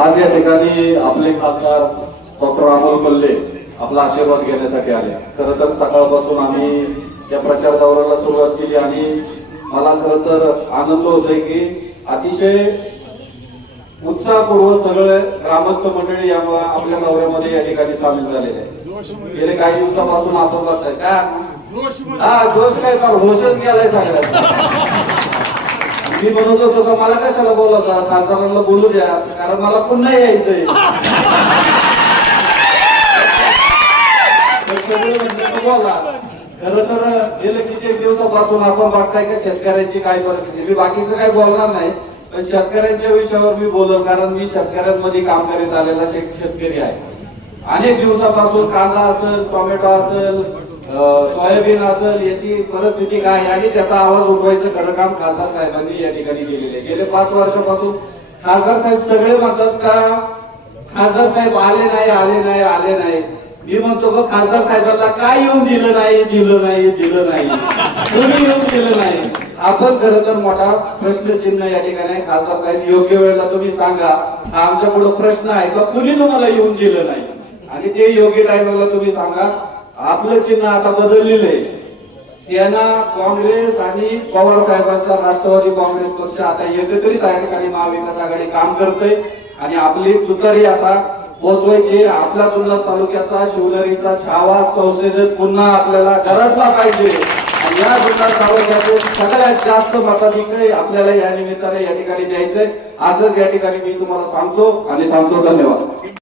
आज या ठिकाणी आपले खासदार डॉक्टर अमोल कोल्हे आपला आशीर्वाद घेण्यासाठी आले. खरं तर सकाळपासून आम्ही या प्रचार दौऱ्याला सुरुवात केली आणि मला खरं तर आनंद होतोय की अतिशय उत्साहपूर्वक सगळे ग्रामस्थ मंडळी या आपल्या दौऱ्यामध्ये या ठिकाणी सामील झालेले आहे गेले काही दिवसापासून आपण बसताय का? हा जोश काय? होशच गेलाय सगळ्यांना मी म्हणत होतो का मला कशाला बोलवता? खासदारांना बोलू द्या कारण मला पुन्हा यायचंय. बोला. खर तर गेले किती दिवसापासून आपण बघताय का शेतकऱ्यांची काय परिस्थिती? मी बाकीचं काही बोलणार नाही पण शेतकऱ्यांच्या विषयावर मी बोललो कारण मी शेतकऱ्यांमध्ये काम करीत आलेला शेतकरी आहे. अनेक दिवसापासून कांदा असेल टोमॅटो असेल सोयाबीन असेल याची परिस्थिती काय? आणि त्याचा आवाज उठवायचं खरं काम खासदार साहेबांनी या ठिकाणी केलेले आहे. गेले पाच वर्षापासून खासदार साहेब सगळे म्हणतात का खासदार साहेब आले नाही आले नाही आले नाही. मी म्हणतो का खासदार साहेबांना काय येऊन दिलं नाही दिलं नाही दिलं नाही. तुम्ही येऊन दिलं नाही. आपण खरं तर मोठा प्रश्नचिन्ह या ठिकाणी खासदार साहेब योग्य वेळेला तुम्ही सांगा हा आमच्या पुढे प्रश्न आहे का? कुणी तुम्हाला येऊन दिलं नाही? आणि ते योग्य टायमाला तुम्ही सांगा आपलं चिन्ह आता बदललेलं आहे. सेना काँग्रेस आणि पवार साहेबांचा राष्ट्रवादी काँग्रेस पक्ष आता एकत्रित आहे ठिकाणी महाविकास आघाडी काम करते आणि आपली तुतारी आता पोचवायची आपला जुन्नर तालुक्याचा शिवनेरीचा छावा संसदेत पुन्हा आपल्याला गरजला पाहिजे. आणि या जुन्नर तालुक्यातून सगळ्यात जास्त मताधिक आपल्याला या निमित्ताने या ठिकाणी द्यायचंय. असंच या ठिकाणी मी तुम्हाला सांगतो आणि थांबतो. धन्यवाद.